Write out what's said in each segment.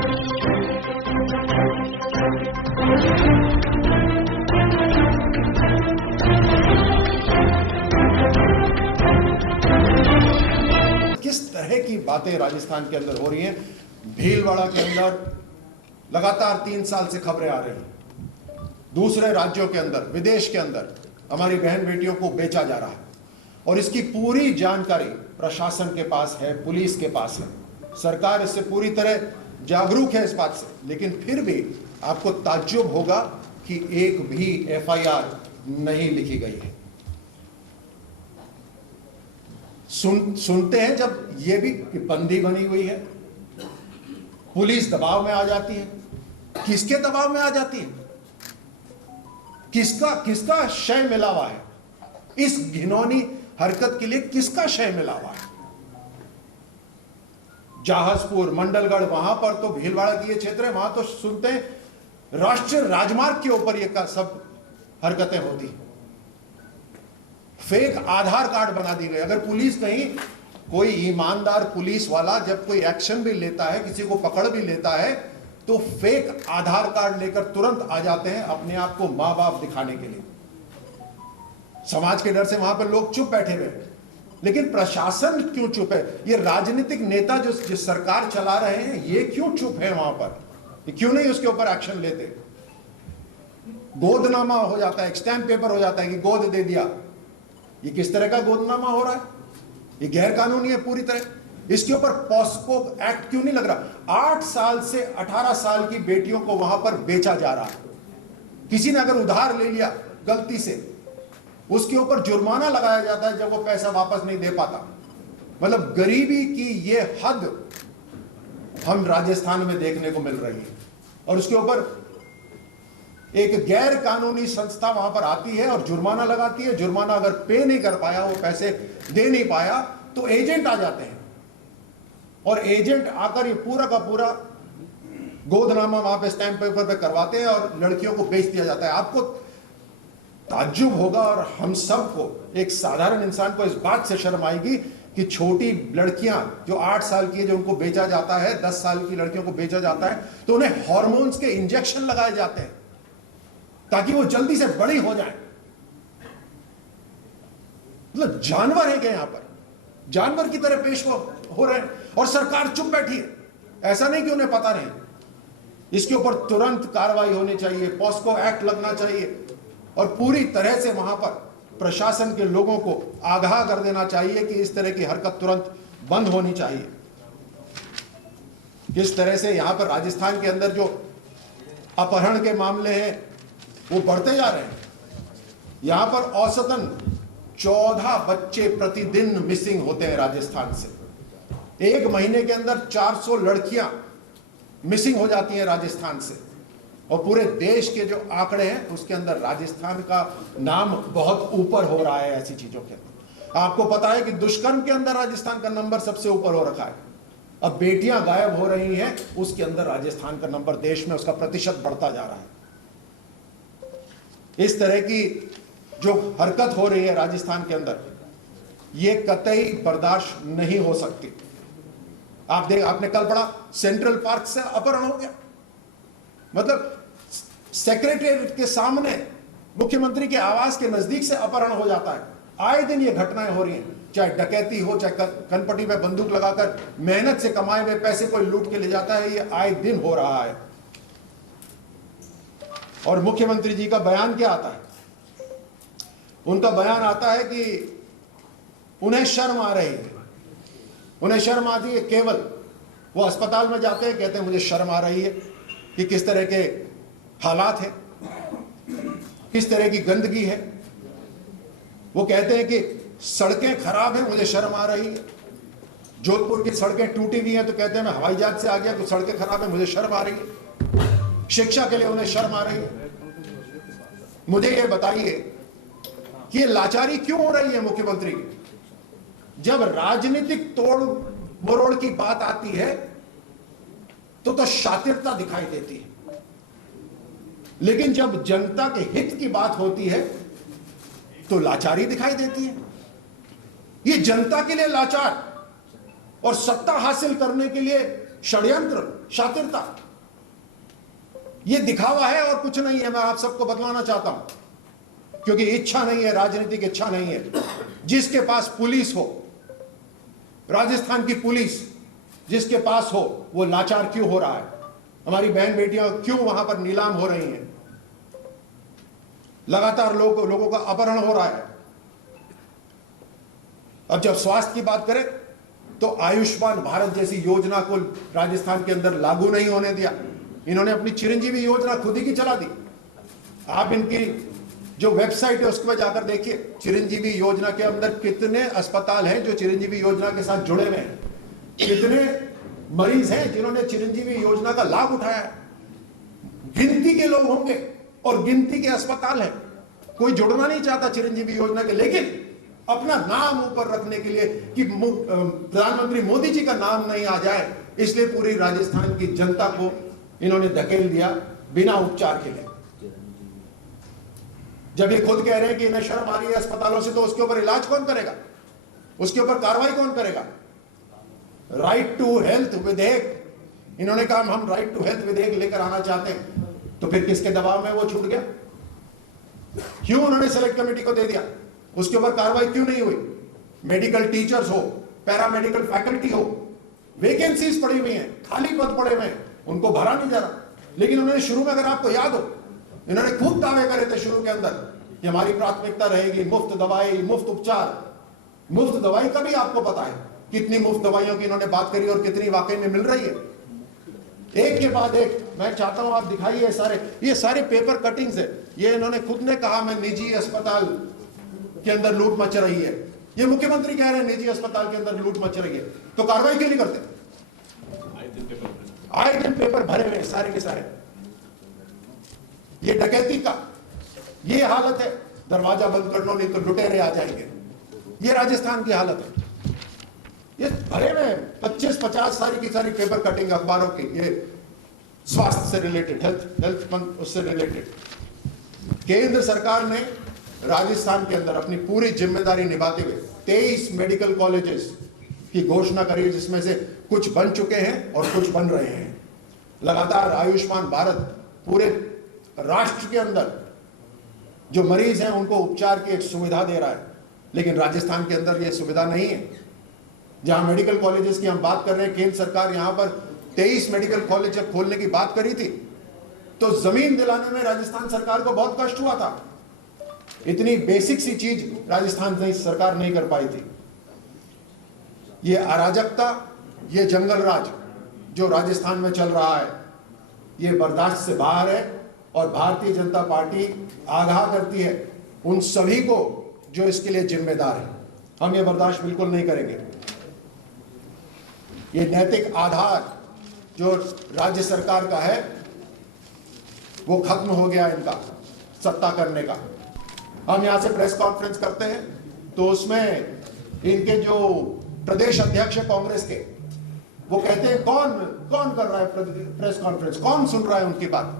किस तरह की बातें राजस्थान के अंदर हो रही हैं। भीलवाड़ा के अंदर लगातार 3 साल से खबरें आ रही हैं। दूसरे राज्यों के अंदर, विदेश के अंदर हमारी बहन बेटियों को बेचा जा रहा है और इसकी पूरी जानकारी प्रशासन के पास है, पुलिस के पास है। सरकार इससे पूरी तरह जागरूक है इस बात से, लेकिन फिर भी आपको ताज्जुब होगा कि एक भी एफआईआर नहीं लिखी गई है। सुनते हैं जब ये भी बंदी बनी हुई है, पुलिस दबाव में आ जाती है। किसके दबाव में आ जाती है? किसका शय मिला हुआ है? इस घिनौनी हरकत के लिए किसका शय मिला हुआ है? जहाजपुर, मंडलगढ़, वहां पर तो भीलवाड़ा की ये क्षेत्र है, वहां तो सुनते हैं राष्ट्रीय राजमार्ग के ऊपर ये सब हरकतें होती हैं। फेक आधार कार्ड बना दी गई। अगर पुलिस नहीं, कोई ईमानदार पुलिस वाला जब कोई एक्शन भी लेता है, किसी को पकड़ भी लेता है, तो फेक आधार कार्ड लेकर तुरंत आ जाते हैं अपने आप को मां बाप दिखाने के लिए। समाज के डर से वहां पर लोग चुप बैठे हुए। लेकिन प्रशासन क्यों चुप है? ये राजनीतिक नेता जो जिस सरकार चला रहे हैं, ये क्यों चुप है वहां पर? ये क्यों नहीं उसके ऊपर एक्शन लेते? गोदनामा हो जाता है, स्टैंप पेपर हो जाता है कि गोद दे दिया। ये किस तरह का गोदनामा हो रहा है? ये गैर कानूनी है पूरी तरह। इसके ऊपर पॉस्को एक्ट क्यों नहीं लग रहा? 8 साल से 18 साल की बेटियों को वहां पर बेचा जा रहा है। किसी ने अगर उधार ले लिया गलती से, उसके ऊपर जुर्माना लगाया जाता है जब वो पैसा वापस नहीं दे पाता। मतलब गरीबी की ये हद हम राजस्थान में देखने को मिल रही है। और उसके ऊपर एक गैर कानूनी संस्था वहां पर आती है और जुर्माना लगाती है। जुर्माना अगर पे नहीं कर पाया, वो पैसे दे नहीं पाया, तो एजेंट आ जाते हैं और एजेंट आकर ये पूरा का पूरा गोदनामा वहां पे स्टैंप पेपर पे करवाते हैं और लड़कियों को बेच दिया जाता है। आपको ताज्जुब होगा और हम सबको, एक साधारण इंसान को इस बात से शर्म आएगी कि छोटी लड़कियां जो 8 साल की है, जो उनको बेचा जाता है, 10 साल की लड़कियों को बेचा जाता है, तो उन्हें हार्मोन्स के इंजेक्शन लगाए जाते हैं ताकि वो जल्दी से बड़ी हो जाए। मतलब जानवर है क्या? यहां पर जानवर की तरह पेश हो रहे हैं और सरकार चुप बैठी है। ऐसा नहीं कि उन्हें पता नहीं। इसके ऊपर तुरंत कार्रवाई होनी चाहिए, पॉस्को एक्ट लगना चाहिए और पूरी तरह से वहां पर प्रशासन के लोगों को आगाह कर देना चाहिए कि इस तरह की हरकत तुरंत बंद होनी चाहिए। किस तरह से यहां पर राजस्थान के अंदर जो अपहरण के मामले हैं वो बढ़ते जा रहे हैं। यहां पर औसतन 14 बच्चे प्रतिदिन मिसिंग होते हैं राजस्थान से। एक महीने के अंदर 400 लड़कियां मिसिंग हो जाती हैं राजस्थान से। और पूरे देश के जो आंकड़े हैं उसके अंदर राजस्थान का नाम बहुत ऊपर हो रहा है ऐसी चीजों के अंदर। आपको पता है कि दुष्कर्म के अंदर राजस्थान का नंबर सबसे ऊपर हो रखा है। अब बेटियां गायब हो रही हैं, उसके अंदर राजस्थान का नंबर, देश में उसका प्रतिशत बढ़ता जा रहा है। इस तरह की जो हरकत हो रही है राजस्थान के अंदर, ये कतई बर्दाश्त नहीं हो सकती। आपने कल पढ़ा, सेंट्रल पार्क से अपहरण हो गया। मतलब सेक्रेटेरिएट के सामने, मुख्यमंत्री के आवास के नजदीक से अपहरण हो जाता है। आए दिन ये घटनाएं हो रही हैं, चाहे डकैती हो, चाहे कनपटी में बंदूक लगाकर मेहनत से कमाए हुए पैसे कोई लूट के ले जाता है। ये आए दिन हो रहा है। और मुख्यमंत्री जी का बयान क्या आता है? उनका बयान आता है कि उन्हें शर्म आ रही है। उन्हें शर्म आती है केवल, वो अस्पताल में जाते हैं, कहते हैं मुझे शर्म आ रही है कि किस तरह के हालात हैं, किस तरह की गंदगी है। वो कहते हैं कि सड़कें खराब हैं, मुझे शर्म आ रही है। जोधपुर की सड़कें टूटी हुई हैं तो कहते हैं मैं हवाई जहाज से आ गया तो सड़कें खराब है, मुझे शर्म आ रही है। शिक्षा के लिए उन्हें शर्म आ रही है। मुझे ये बताइए कि ये लाचारी क्यों हो रही है मुख्यमंत्री की? जब राजनीतिक तोड़ मरोड़ की बात आती है तो शातिरता दिखाई देती है, लेकिन जब जनता के हित की बात होती है तो लाचारी दिखाई देती है। ये जनता के लिए लाचार और सत्ता हासिल करने के लिए षड्यंत्र, शातिरता, ये दिखावा है और कुछ नहीं है। मैं आप सबको बतलाना चाहता हूं, क्योंकि इच्छा नहीं है, राजनीतिक इच्छा नहीं है। जिसके पास पुलिस हो, राजस्थान की पुलिस जिसके पास हो, वो लाचार क्यों हो रहा है? हमारी बहन बेटियां क्यों वहां पर नीलाम हो रही हैं? लगातार लोगों का अपहरण हो रहा है। अब जब स्वास्थ्य की बात करें तो आयुष्मान भारत जैसी योजना को राजस्थान के अंदर लागू नहीं होने दिया। इन्होंने अपनी चिरंजीवी योजना खुद ही की चला दी। आप इनकी जो वेबसाइट है उस पर जाकर देखिए, चिरंजीवी योजना के अंदर कितने अस्पताल हैं जो चिरंजीवी योजना के साथ जुड़े हुए हैं, कितने मरीज हैं जिन्होंने चिरंजीवी योजना का लाभ उठाया है। गिनती के लोग होंगे और गिनती के अस्पताल हैं। कोई जुड़ना नहीं चाहता चिरंजीवी योजना के, लेकिन अपना नाम ऊपर रखने के लिए कि प्रधानमंत्री मोदी जी का नाम नहीं आ जाए, इसलिए पूरी राजस्थान की जनता को इन्होंने धकेल दिया बिना उपचार के लिए। जब ये खुद कह रहे हैं कि इन्हें शर्म आ रही है अस्पतालों से, तो उसके ऊपर इलाज कौन करेगा? उसके ऊपर कार्रवाई कौन करेगा? राइट टू हेल्थ विधेयक, इन्होंने कहा हम राइट टू हेल्थ विधेयक लेकर आना चाहते हैं, तो फिर किसके दबाव में वो छूट गया? क्यों उन्होंने सेलेक्ट कमेटी को दे दिया? उसके ऊपर कार्रवाई क्यों नहीं हुई? मेडिकल टीचर्स हो, पैरामेडिकल फैकल्टी हो, वैकेंसीज पड़ी हुई हैं, खाली पद पड़े हुए हैं, उनको भरा नहीं जा रहा। लेकिन उन्होंने शुरू में, अगर आपको याद हो, इन्होंने खूब दावे करे थे शुरू के अंदर कि हमारी प्राथमिकता रहेगी मुफ्त दवाई, मुफ्त उपचार। मुफ्त दवाई का भी आपको पता है कितनी मुफ्त दवाइयों की इन्होंने बात करी और कितनी वाकई में मिल रही है। एक के बाद एक मैं चाहता हूं आप दिखाइए, ये सारे पेपर कटिंग्स है। ये इन्होंने खुद ने कहा मैं निजी अस्पताल के अंदर लूट मच रही है। ये मुख्यमंत्री कह रहे हैं निजी अस्पताल के अंदर लूट मच रही है, तो कार्रवाई क्यों नहीं करते? आए दिन पेपर भरे हुए सारे के सारे। ये डकैती का ये हालत है, दरवाजा बंद कर लो नहीं तो लुटेरे आ जाएंगे। ये राजस्थान की हालत है। ये भरे में 25-50 सारी की सारी पेपर कटिंग अखबारों की, ये स्वास्थ्य से रिलेटेड, हेल्थ उससे रिलेटेड। केंद्र सरकार ने राजस्थान के अंदर अपनी पूरी जिम्मेदारी निभाते हुए 23 मेडिकल कॉलेजेस की घोषणा करी, जिसमें से कुछ बन चुके हैं और कुछ बन रहे हैं। लगातार आयुष्मान भारत पूरे राष्ट्र के अंदर जो मरीज हैं उनको उपचार की एक सुविधा दे रहा है, लेकिन राजस्थान के अंदर ये सुविधा नहीं है। जहां मेडिकल कॉलेजेस की हम बात कर रहे हैं, केंद्र सरकार यहां पर 23 मेडिकल कॉलेज जब खोलने की बात करी थी, तो जमीन दिलाने में राजस्थान सरकार को बहुत कष्ट हुआ था। इतनी बेसिक सी चीज राजस्थान सरकार नहीं कर पाई थी। ये अराजकता, ये जंगल राज जो राजस्थान में चल रहा है, ये बर्दाश्त से बाहर है। और भारतीय जनता पार्टी आगाह करती है उन सभी को जो इसके लिए जिम्मेदार है। हम ये बर्दाश्त बिल्कुल नहीं करेंगे। ये नैतिक आधार जो राज्य सरकार का है वो खत्म हो गया इनका सत्ता करने का। हम यहां से प्रेस कॉन्फ्रेंस करते हैं तो उसमें इनके जो प्रदेश अध्यक्ष है कांग्रेस के, वो कहते हैं कौन कर रहा है प्रेस कॉन्फ्रेंस, कौन सुन रहा है उनकी बात।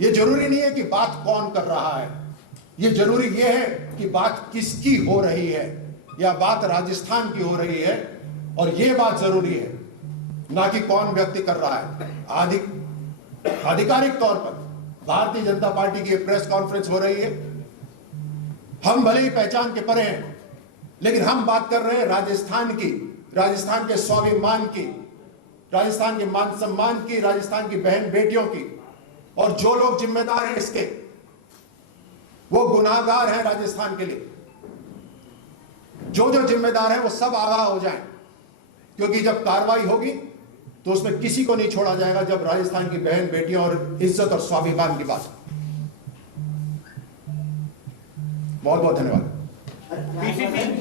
ये जरूरी नहीं है कि बात कौन कर रहा है, ये जरूरी ये है कि बात किसकी हो रही है, या बात राजस्थान की हो रही है। और ये बात जरूरी है, ना कि कौन व्यक्ति कर रहा है। आधिकारिक तौर पर भारतीय जनता पार्टी की प्रेस कॉन्फ्रेंस हो रही है। हम भले ही पहचान के परे हैं, लेकिन हम बात कर रहे हैं राजस्थान की, राजस्थान के स्वाभिमान की, राजस्थान के मान सम्मान की, राजस्थान की बहन बेटियों की। और जो लोग जिम्मेदार हैं इसके, वो गुनाहगार हैं राजस्थान के लिए। जो जिम्मेदार हैं वो सब आगाह हो जाएं, क्योंकि जब कार्रवाई होगी तो उसमें किसी को नहीं छोड़ा जाएगा जब राजस्थान की बहन बेटियों और इज्जत और स्वाभिमान की बात। बहुत बहुत धन्यवाद।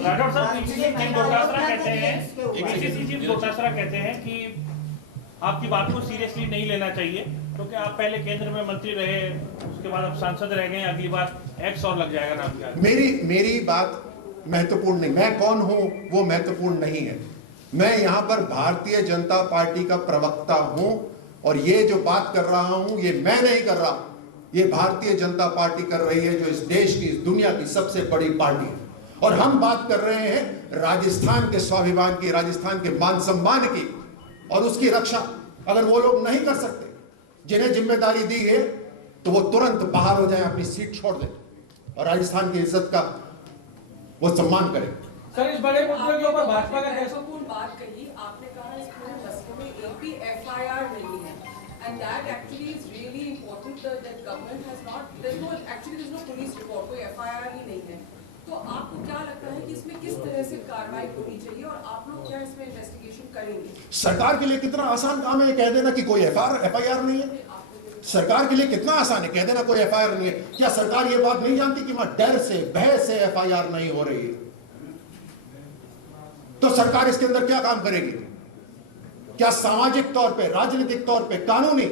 राठौर साहब, पीसीसी चीफ डोटासरा कहते हैं कि आपकी बात को सीरियसली नहीं लेना चाहिए, क्योंकि आप पहले केंद्र में मंत्री रहे, उसके बाद आप सांसद रह गए, अगली बार एक्स और लग जाएगा नाम का। मेरी बात महत्वपूर्ण नहीं, मैं कौन हूं वो महत्वपूर्ण नहीं है। मैं यहां पर भारतीय जनता पार्टी का प्रवक्ता हूं, और ये जो बात कर रहा हूं ये मैं नहीं कर रहा, ये भारतीय जनता पार्टी कर रही है, जो इस देश की, इस दुनिया की सबसे बड़ी पार्टी है। और हम बात कर रहे हैं राजस्थान के स्वाभिमान की, राजस्थान के मान सम्मान की और उसकी रक्षा। अगर वो लोग नहीं कर सकते, जिन्हें जिम्मेदारी दी है, तो वो तुरंत बाहर हो जाए, अपनी सीट छोड़ दें और राजस्थान की इज्जत का वो सम्मान करें। सर, इस बड़े मुद्दे के ऊपर भाजपा का कैसा महत्वपूर्ण बात कही आपने, कहा इस पूरे मसले में एक भी एफआईआर नहीं है, and that actually is really important that government has not, there no actually there is no police report, कोई एफआईआर ही नहीं है। तो आपको क्या लगता है कि इसमें किस तरह से कार्रवाई होनी चाहिए और आप लोग क्या इसमें इन्वेस्टिगेशन करेंगे? सरकार के लिए कितना आसान काम है कह देना कि कोई एफआईआर नहीं है। सरकार के लिए कितना आसान है कह देना कोई एफआईआर नहीं है। क्या सरकार ये बात नहीं जानती कि वहां डर से, भय से एफआईआर नहीं हो रही है? तो सरकार इसके अंदर क्या काम करेगी? क्या सामाजिक तौर पे, राजनीतिक तौर पे कानूनी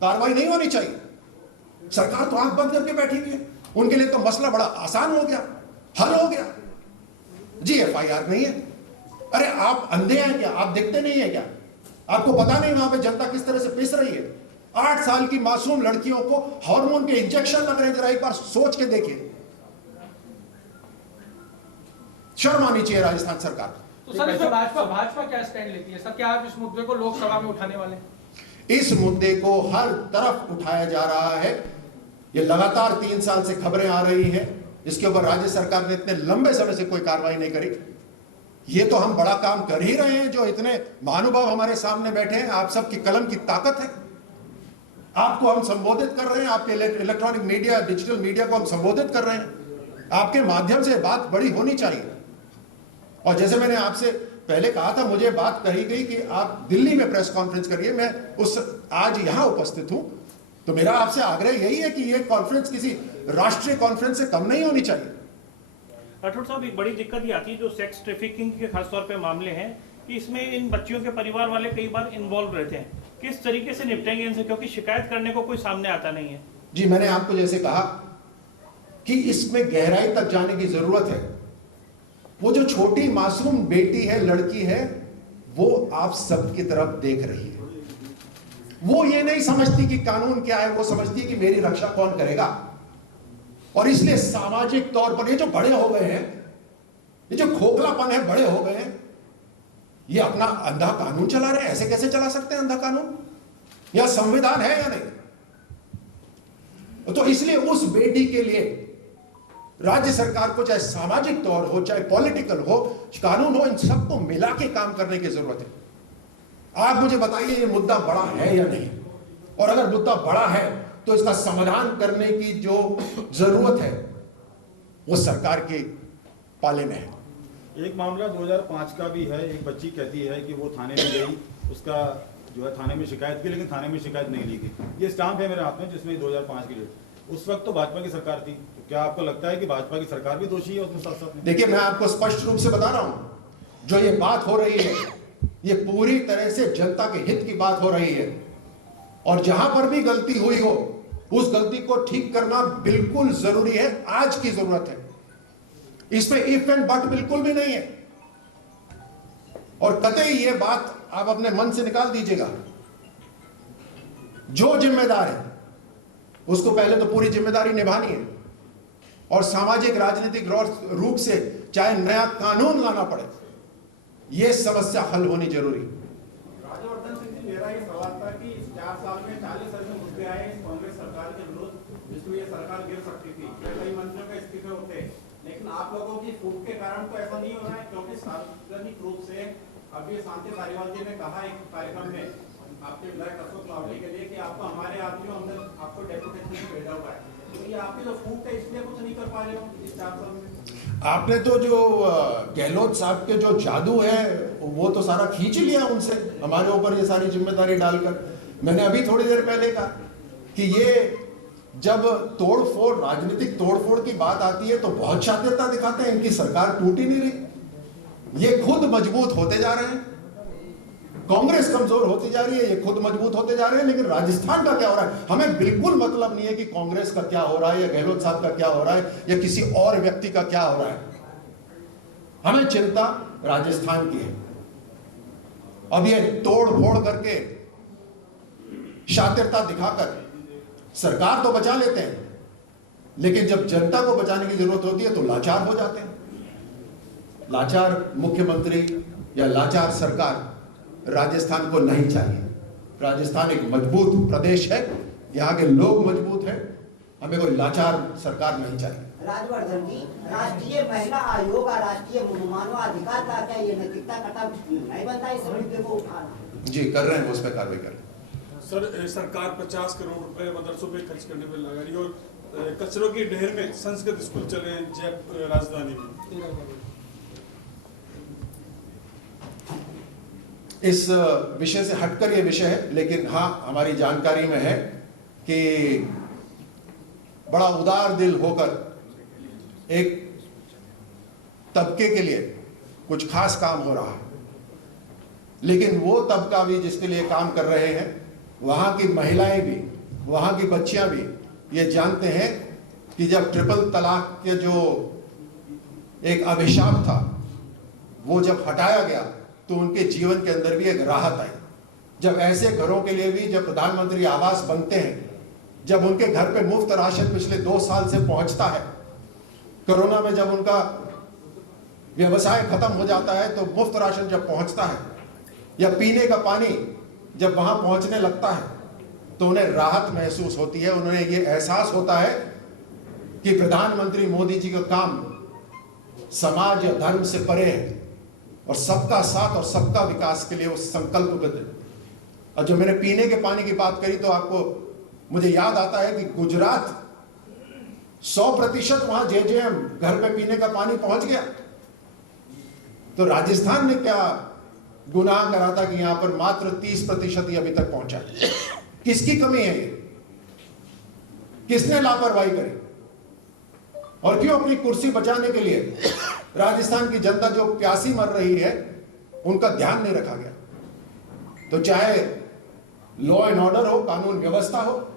कार्रवाई नहीं होनी चाहिए? सरकार तो आंख बंद करके बैठी हुई है। उनके लिए तो मसला बड़ा आसान हो गया, हल हो गया जी, एफआईआर नहीं है। अरे आप अंधे हैं क्या? आप देखते नहीं है क्या? आपको पता नहीं वहां पे जनता किस तरह से पिस रही है? 8 साल की मासूम लड़कियों को हार्मोन के इंजेक्शन लग रहे हैं। जरा एक बार सोच के देखिए, शर्म आनी चाहिए राजस्थान सरकार। तो सर, इसमें भाजपा क्या स्टैंड लेती है? सर, क्या आप इस मुद्दे को लोकसभा में उठाने वाले हैं? इस मुद्दे को हर तरफ उठाया जा रहा है। ये लगातार 3 साल से खबरें आ रही हैं। इसके ऊपर राज्य सरकार ने इतने लंबे समय से कोई कार्रवाई नहीं करी। ये तो हम बड़ा काम कर ही रहे हैं, जो इतने महानुभाव हमारे सामने बैठे हैं। आप सबकी कलम की ताकत है। आपको हम संबोधित कर रहे हैं, आपके इलेक्ट्रॉनिक मीडिया, डिजिटल मीडिया को हम संबोधित कर रहे हैं। आपके माध्यम से बात बड़ी होनी चाहिए। और जैसे मैंने आपसे पहले कहा था, मुझे बात कही गई कि आप दिल्ली में प्रेस कॉन्फ्रेंस करिए। मैं आज यहां उपस्थित हूं, तो मेरा आपसे आग्रह यही है कि यह कॉन्फ्रेंस किसी राष्ट्रीय कॉन्फ्रेंस से कम नहीं होनी चाहिए। राठौड़ साहब, एक बड़ी दिक्कत ये आती है जो सेक्स ट्रैफिकिंग के खासतौर पे मामले हैं कि इसमें इन बच्चियों के परिवार वाले कई बार इन्वॉल्व रहते हैं। किस तरीके से निपटेंगे इनसे, क्योंकि शिकायत करने को कोई सामने आता नहीं है? जी, मैंने आपको जैसे कहा कि इसमें गहराई तक जाने की जरूरत है। वो जो छोटी मासूम बेटी है, लड़की है, वो आप सबकी तरफ देख रही है। वो ये नहीं समझती कि कानून क्या है, वो समझती है कि मेरी रक्षा कौन करेगा। और इसलिए सामाजिक तौर पर ये जो बड़े हो गए हैं, ये जो खोखलापन है, बड़े हो गए हैं, ये अपना अंधा कानून चला रहे हैं। ऐसे कैसे चला सकते हैं अंधा कानून? यह संविधान है या नहीं? तो इसलिए उस बेटी के लिए राज्य सरकार को, चाहे सामाजिक तौर हो, चाहे पॉलिटिकल हो, कानून हो, इन सबको मिला के काम करने की जरूरत है। आप मुझे बताइए, ये मुद्दा बड़ा है या नहीं? और अगर मुद्दा बड़ा है तो इसका समाधान करने की जो जरूरत है वो सरकार के पाले में है। एक मामला 2005 का भी है। एक बच्ची कहती है कि वो थाने में गई, उसका जो है थाने में शिकायत की, लेकिन थाने में शिकायत नहीं ली गई। ये स्टाम्प है मेरे हाथ में, जिसमें 2005 की डेट। उस वक्त तो भाजपा की सरकार थी। तो क्या आपको लगता है कि भाजपा की सरकार भी दोषी है उसमें साथ साथ में? देखिए, मैं आपको स्पष्ट रूप से बता रहा हूं, जो ये बात हो रही है, ये पूरी तरह से जनता के हित की बात हो रही है। और जहां पर भी गलती हुई हो, उस गलती को ठीक करना बिल्कुल जरूरी है, आज की जरूरत है। इसमें इफ एंड बट बिल्कुल भी नहीं है। और कतई ये बात आप अपने मन से निकाल दीजिएगा। जो जिम्मेदार है उसको पहले तो पूरी जिम्मेदारी निभानी है, और सामाजिक राजनीतिक रूप से चाहे नया कानून लाना पड़े, यह समस्या हल होनी जरूरी। राज्यवर्धन सिंह जी, मेरा ये सवाल था कि इस 4 साल में 40 ऐसे मुद्दे आए इस कांग्रेस सरकार के विरुद्ध जिसमें ये सरकार गिर सकती थी, कई मंत्रियों का इस्तीफे होते, लेकिन आप लोगों की फूट के कारण तो ऐसा नहीं हो रहा है, क्योंकि सार्वजनिक रूप से अभी शांति धारीवाल जी ने कहा एक कार्यक्रम में आपके विधायक अशोक लावली के लिए कि आपको हमारे आदमियों अंदर आपको डेपुटेशन भेजा हुआ है। तो ये आपकी जो फूट है इसलिए कुछ नहीं कर पा रहे हो इस 4 साल में? आपने तो जो गहलोत साहब के जो जादू है वो तो सारा खींच लिया उनसे, हमारे ऊपर ये सारी जिम्मेदारी डालकर। मैंने अभी थोड़ी देर पहले कहा कि ये जब तोड़फोड़, राजनीतिक तोड़फोड़ की बात आती है तो बहुत शातिरता दिखाते हैं। इनकी सरकार टूट ही नहीं रही, ये खुद मजबूत होते जा रहे हैं। कांग्रेस कमजोर होती जा रही है, ये खुद मजबूत होते जा रहे हैं। लेकिन राजस्थान का क्या हो रहा है, हमें बिल्कुल मतलब नहीं है कि कांग्रेस का क्या हो रहा है, या गहलोत साहब का क्या हो रहा है, या किसी और व्यक्ति का क्या हो रहा है। हमें चिंता राजस्थान की है। अब ये तोड़ फोड़ करके, शातिरता दिखाकर सरकार तो बचा लेते हैं, लेकिन जब जनता को बचाने की जरूरत होती है तो लाचार हो जाते हैं। लाचार मुख्यमंत्री या लाचार सरकार राजस्थान को नहीं चाहिए। राजस्थान एक मजबूत प्रदेश है, यहाँ के लोग मजबूत हैं, हमें कोई लाचार सरकार नहीं चाहिए। राजवर्धन जी, राष्ट्रीय महिला आयोग और राष्ट्रीय मानवाधिकार का क्या ये नैतिकता का नहीं बनता इस मुद्दे को उठाना? जी कर रहे हैं, उस पर कार्रवाई कर रहे हैं। सर, सरकार 50 करोड़ रुपए मदरसों पे खर्च करने पर लगा रही है और कचरों की ढेर में संस्कृत स्कूल चले हैं जयपुर राजधानी में। इस विषय से हटकर ये विषय है, लेकिन हाँ हमारी जानकारी में है कि बड़ा उदार दिल होकर एक तबके के लिए कुछ खास काम हो रहा है, लेकिन वो तबका भी जिसके लिए काम कर रहे हैं, वहां की महिलाएं भी, वहां की बच्चियां भी ये जानते हैं कि जब ट्रिपल तलाक के जो एक अभिशाप था वो जब हटाया गया तो उनके जीवन के अंदर भी एक राहत आई। जब ऐसे घरों के लिए भी जब प्रधानमंत्री आवास बनते हैं, जब उनके घर पे मुफ्त राशन पिछले 2 साल से पहुंचता है, कोरोना में जब उनका व्यवसाय खत्म हो जाता है तो मुफ्त राशन जब पहुंचता है, या पीने का पानी जब वहां पहुंचने लगता है तो उन्हें राहत महसूस होती है, उन्हें ये एहसास होता है कि प्रधानमंत्री मोदी जी का काम समाज या धर्म से परे है और सबका साथ और सबका विकास के लिए वो संकल्पबद्ध है। और जब मैंने पीने के पानी की बात करी तो आपको मुझे याद आता है कि गुजरात 100% वहां जेजेएम घर पे पीने का पानी पहुंच गया, तो राजस्थान ने क्या गुनाह करा था कि यहां पर मात्र 30% ही अभी तक पहुंचा। किसकी कमी है ये? किसने लापरवाही करी? और क्यों अपनी कुर्सी बचाने के लिए राजस्थान की जनता जो प्यासी मर रही है उनका ध्यान नहीं रखा गया? तो चाहे लॉ एंड ऑर्डर हो, कानून व्यवस्था हो,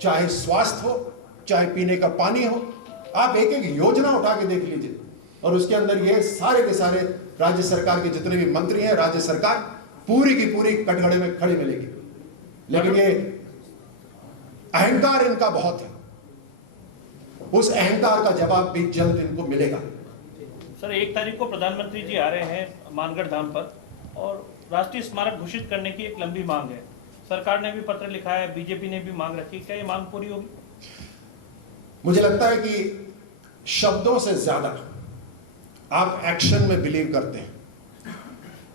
चाहे स्वास्थ्य हो, चाहे पीने का पानी हो, आप एक एक योजना उठा के देख लीजिए और उसके अंदर ये सारे के सारे राज्य सरकार के जितने भी मंत्री हैं, राज्य सरकार पूरी की पूरी कटघरे में खड़ी मिलेगी। लेकिन ये अहंकार इनका बहुत है, उस अहंकार का जवाब भी जल्द इनको मिलेगा। सर, 1 तारीख को प्रधानमंत्री जी आ रहे हैं मानगढ़ धाम पर और राष्ट्रीय स्मारक घोषित करने की एक लंबी मांग है। सरकार ने भी पत्र लिखा है, बीजेपी ने भी मांग रखी, क्या ये मांग पूरी होगी? मुझे लगता है कि शब्दों से ज्यादा आप एक्शन में बिलीव करते हैं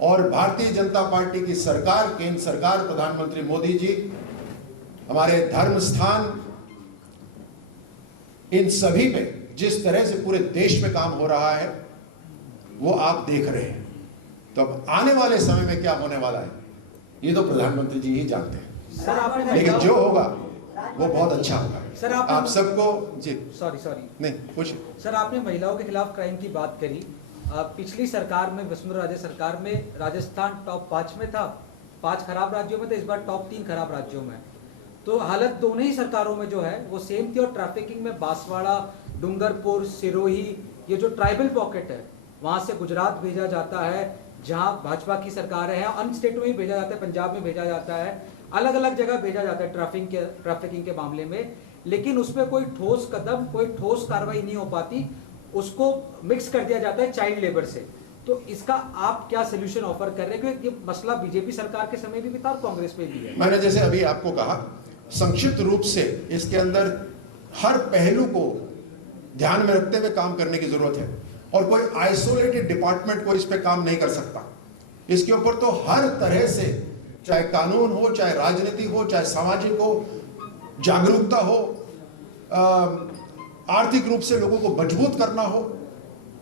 और भारतीय जनता पार्टी की सरकार, केंद्र सरकार, प्रधानमंत्री मोदी जी, हमारे धर्म स्थान, इन सभी पे जिस तरह से पूरे देश में काम हो रहा है वो आप देख रहे हैं। तो अब आने वाले समय में क्या होने वाला है ये तो प्रधानमंत्री जी ही जानते हैं, सर आपने लेकिन जो होगा वो बहुत अच्छा होगा। सर आप सबको जी सॉरी नहीं कुछ सर, आपने महिलाओं के खिलाफ क्राइम की बात करी। पिछली सरकार में, वसुंधरा राजे सरकार में, राजस्थान टॉप 5 में था, 5 खराब राज्यों में था, इस बार टॉप 3 खराब राज्यों में। तो हालत दोनों ही सरकारों में जो है वो सेम थी और ट्रैफिकिंग में बांसवाड़ा, डूंगरपुर, सिरोही, ये जो ट्राइबल पॉकेट है वहां से गुजरात भेजा जाता है जहां भाजपा की सरकार है, अन्य स्टेटों में भी भेजा जाता है, पंजाब में भेजा जाता है, अलग अलग जगह भेजा जाता है ट्रैफिकिंग के मामले में, लेकिन उसमें कोई ठोस कदम, कोई ठोस कार्रवाई नहीं हो पाती, उसको मिक्स कर दिया जाता है चाइल्ड लेबर से। तो इसका आप क्या सोल्यूशन ऑफर कर रहे हैं? क्योंकि ये मसला बीजेपी सरकार के समय भी था और कांग्रेस में भी है। मैंने जैसे अभी आपको कहा, संक्षिप्त रूप से इसके अंदर हर पहलू को ध्यान में रखते हुए काम करने की जरूरत है और कोई आइसोलेटेड डिपार्टमेंट को इस पे काम नहीं कर सकता। इसके ऊपर तो हर तरह से, चाहे कानून हो, चाहे राजनीति हो, चाहे सामाजिक हो, जागरूकता हो, आर्थिक रूप से लोगों को मजबूत करना हो,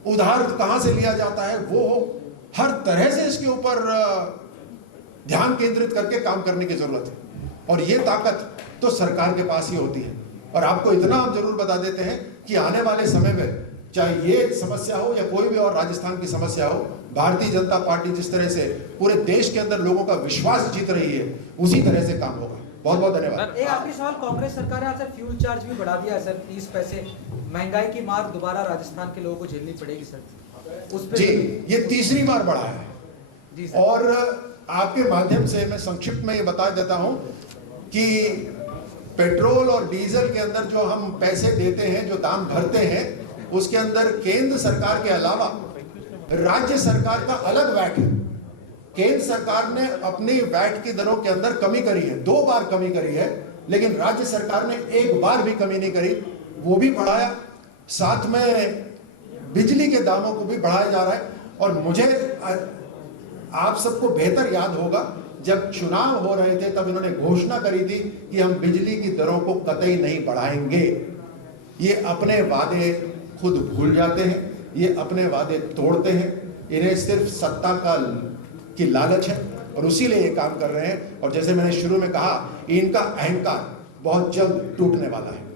उधार कहां से लिया जाता है वो हो, हर तरह से इसके ऊपर ध्यान केंद्रित करके काम करने की जरूरत है और ये ताकत तो सरकार के पास ही होती है। और आपको इतना हम जरूर बता देते हैं कि आने वाले समय में चाहे ये समस्या हो या कोई भी और राजस्थान की समस्या हो, भारतीय जनता पार्टी जिस तरह से पूरे देश के अंदर लोगों का विश्वास जीत रही है उसी तरह से काम होगा। बहुत बहुत धन्यवाद। एक आखिरी सवाल, कांग्रेस सरकार ने सर फ्यूल चार्ज भी बढ़ा दिया है सर, 30 पैसे, महंगाई की मार दोबारा राजस्थान के लोगों को झेलनी पड़ेगी सर उस पे? जी, ये तीसरी बार बढ़ा है जी सर। और आपके माध्यम से मैं संक्षिप्त में ये बता देता हूं कि पेट्रोल और डीजल के अंदर जो हम पैसे देते हैं, जो दाम भरते हैं, उसके अंदर केंद्र सरकार के अलावा राज्य सरकार का अलग वैट है केंद्र सरकार ने अपनी वैट की दरों के अंदर कमी करी है, 2 बार कमी करी है, लेकिन राज्य सरकार ने 1 बार भी कमी नहीं करी, वो भी बढ़ाया। साथ में बिजली के दामों को भी बढ़ाया जा रहा है। और मुझे आप सबको बेहतर याद होगा, जब चुनाव हो रहे थे तब इन्होंने घोषणा करी थी कि हम बिजली की दरों को कतई नहीं बढ़ाएंगे। ये अपने वादे खुद भूल जाते हैं, ये अपने वादे तोड़ते हैं, इन्हें सिर्फ सत्ता की लालच है और उसी लिए ये काम कर रहे हैं। और जैसे मैंने शुरू में कहा, इनका अहंकार बहुत जल्द टूटने वाला है।